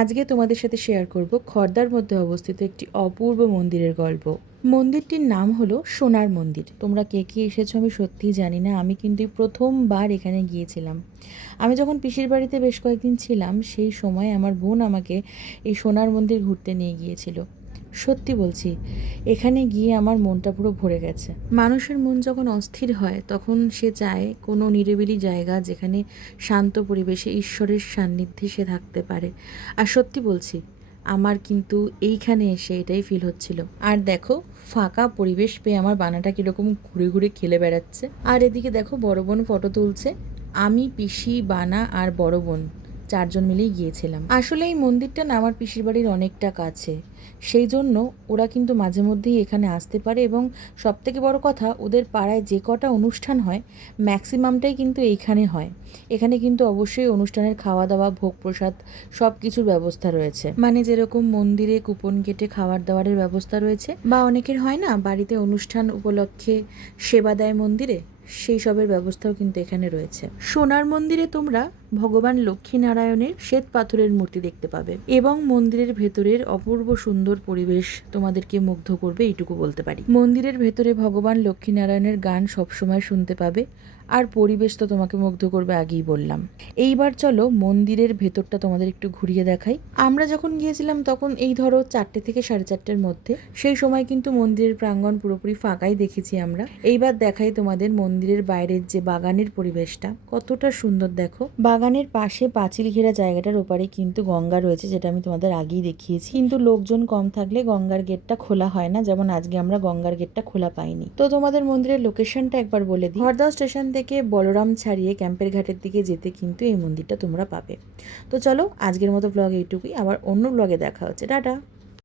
আজকে তোমাদের সাথে শেয়ার করব খর্দার মধ্যে অবস্থিত একটি অপূর্ব মন্দিরের গল্প। মন্দিরটির নাম হলো সোনার মন্দির। তোমরা কে কে এসেছো আমি সত্যিই জানি না, আমি কিন্তু এই প্রথমবার এখানে গিয়েছিলাম। আমি যখন পিসির বাড়িতে বেশ কয়েকদিন ছিলাম সেই সময় আমার বোন আমাকে এই সোনার মন্দির ঘুরতে নিয়ে গিয়েছিল। সত্যি বলছি, এখানে গিয়ে আমার মনটা পুরো ভরে গেছে। মানুষের মন যখন অস্থির হয় তখন সে চায় কোনো নিরিবিলি জায়গা যেখানে শান্ত পরিবেশে ঈশ্বরের সান্নিধ্যে সে থাকতে পারে। আর সত্যি বলছি, আমার কিন্তু এইখানে এসে এটাই ফিল হচ্ছিল। আর দেখো, ফাঁকা পরিবেশ পেয়ে আমার বানাটা কীরকম ঘুরে ঘুরে খেলে বেড়াচ্ছে। আর এদিকে দেখো, বড় বোন ফটো তুলছে। আমি, পিসি, বানা আর বড় বোন চারজন মিলেই গিয়েছিলাম। আসলে এই মন্দিরটা না আমার পিসির বাড়ির অনেকটা কাছে, সেই জন্য ওরা কিন্তু মাঝে মধ্যেই এখানে আসতে পারে। এবং সবথেকে বড় কথা, ওদের পাড়ায় যে কটা অনুষ্ঠান হয় ম্যাক্সিমামটাই কিন্তু এইখানে হয়। এখানে কিন্তু অবশ্যই অনুষ্ঠানের খাওয়া দাওয়া, ভোগ প্রসাদ সব কিছুর ব্যবস্থা রয়েছে। মানে যেরকম মন্দিরে কুপন কেটে খাবার দাবারের ব্যবস্থা রয়েছে, বা অনেকের হয় না বাড়িতে অনুষ্ঠান উপলক্ষে সেবা দেয় মন্দিরে, সেই সবের ব্যবস্থাও কিন্তু এখানে রয়েছে। সোনার মন্দিরে তোমরা ভগবান লক্ষ্মীনারায়ণের শ্বেত পাথরের মূর্তি দেখতে পাবে এবং মন্দিরের ভেতরের অপূর্ব সুন্দর পরিবেশ তোমাদেরকে মুগ্ধ করবে, এইটুকু বলতে পারি। মন্দিরের ভেতরে ভগবান লক্ষ্মীনারায়ণের গান সবসময় শুনতে পাবে, আর পরিবেশ তো তোমাকে মুগ্ধ করবে, আগেই বললাম। এইবার চলো মন্দিরের ভেতরটা তোমাদের একটু ঘুরিয়ে দেখাই। আমরা যখন গিয়েছিলাম তখন এই ধরো 4টে থেকে 4:30-এর মধ্যে, সেই সময় কিন্তু মন্দিরের প্রাঙ্গণ পুরোপুরি ফাঁকাই দেখেছি আমরা। এইবার দেখাই তোমাদের মন্দিরের বাইরের যে বাগানের পরিবেশটা কতটা সুন্দর। দেখো, বাগানের পাশে পাঁচিল ঘেরা জায়গাটার ওপারে কিন্তু গঙ্গা রয়েছে, যেটা আমি তোমাদের আগেই দেখিয়েছি। কিন্তু লোকজন কম থাকলে গঙ্গার গেটটা খোলা হয় না, যেমন আজকে আমরা গঙ্গার গেটটা খোলা পাইনি। তো তোমাদের মন্দিরের লোকেশনটা একবার বলে দিই। হরদা স্টেশন থেকে বলরাম ছাড়িয়ে ক্যাম্পের ঘাটের দিকে যেতে কিন্তু এই মন্দিরটা তোমরা পাবে। তো চলো, আজকের মতো ব্লগ এইটুকুই, আবার অন্য ব্লগে দেখা হচ্ছে। টাটা।